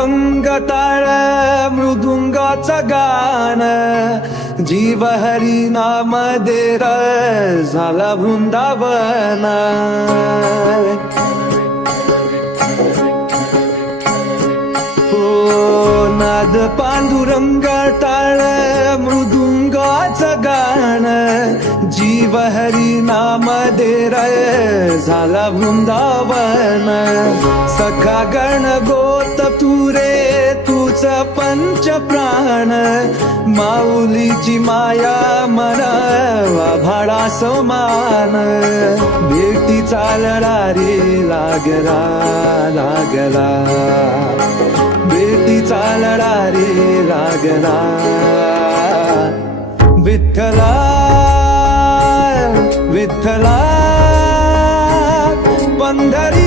पांडुरंग ताळ मृदुंगाचं गाण, जीव हरी नाम देर झाला वृंदावन. नाद पांडुरंग टाळ मृदुंगाचं गाण, जीव हरी नाम देर झाला वृंदावन. सखा गण गोत तुरे तुझ पंच प्राण, माऊलीची माया मन भाडा समान. भेटीचा लढारी लागला लागला, भेटीचा लढारी लागला. विठ्ठला विठ्ठला पंढरी